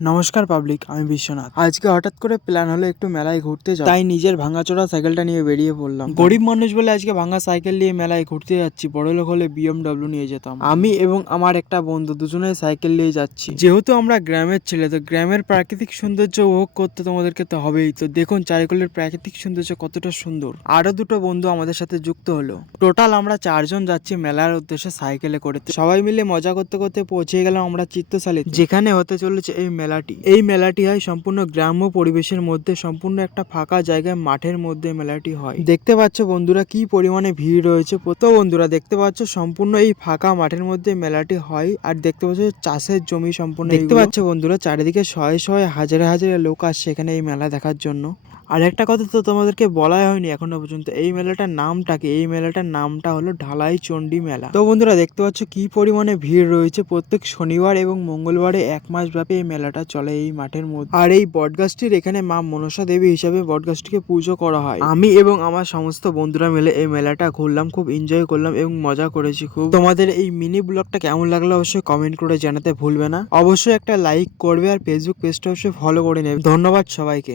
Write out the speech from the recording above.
নমস্কার পাবলিক, আমি বিশ্বনাথ। আজকে হঠাৎ করে প্ল্যান হলো একটু মেলায় ঘুরতে যাও, তাই নিজের ভাঙাচোরা সাইকেলটা নিয়ে বেরিয়ে পড়লাম। গরিব মানুষ বলে আজকে ভাঙা সাইকেল নিয়ে মেলায় ঘুরতে যাচ্ছি। বড়লোক হলে বিএমডব্লিউ নিয়ে যেতাম। আমি এবং আমার একটা বন্ধু দুজনে সাইকেল নিয়ে যাচ্ছি। যেহেতু আমরা গ্রামের ছেলে, তো গ্রামের প্রাকৃতিক সৌন্দর্য উপভোগ করতে তোমাদেরকে তো হবেই। তো দেখুন চারিকোলের প্রাকৃতিক সৌন্দর্য কতটা সুন্দর। আরো দুটো বন্ধু আমাদের সাথে যুক্ত হলো। টোটাল আমরা 4 জন যাচ্ছি মেলার উদ্দেশ্যে সাইকেলে করে। সবাই মিলে মজা করতে করতে পৌঁছে গেলাম আমরা চিত্তশালী, যেখানে হতে চলেছে এই মেলাটি হয় সম্পূর্ণ গ্রাম্য পরিবেশের মধ্যে, সম্পূর্ণ একটা ফাঁকা জায়গায় মাঠের মধ্যে মেলাটি হয়। দেখতে পাচ্ছ বন্ধুরা কি পরিমাণে ভিড় রয়েছে। তো বন্ধুরা দেখতে পাচ্ছ সম্পূর্ণ এই ফাঁকা মাঠের মধ্যে মেলাটি হয়। আর দেখতে পাচ্ছ চাষের জমি সম্পূর্ণ। দেখতে পাচ্ছ বন্ধুরা চারিদিকে শয়ে শয়ে হাজারে হাজারে লোক আসছে এখানে এই মেলা দেখার জন্য। আর একটা কথা তো তোমাদেরকে বলাই হয়নি এখনো পর্যন্ত, এই মেলাটার নামটা কি? এই মেলাটার নামটা হলো ঢালাই চণ্ডী মেলা। তো বন্ধুরা দেখতে পাচ্ছ কি পরিমাণে ভিড় রয়েছে। প্রত্যেক শনিবার এবং মঙ্গলবারে 1 মাস ব্যাপী এই মেলাটা চলে এই মাঠের মধ্যে। আর এই বটগাছটির এখানে মা মনসা দেবী হিসাবে বটগাছটিকে পুজো করা হয়। আমি এবং আমার সমস্ত বন্ধুরা মিলে এই মেলাটা ঘুরলাম, খুব এনজয় করলাম এবং মজা করেছি খুব। তোমাদের এই মিনি ব্লগটা কেমন লাগলো অবশ্যই কমেন্ট করে জানাতে ভুলবে না। অবশ্যই একটা লাইক করবে আর ফেসবুক পেজটা অবশ্যই ফলো করে নেবে। ধন্যবাদ সবাইকে।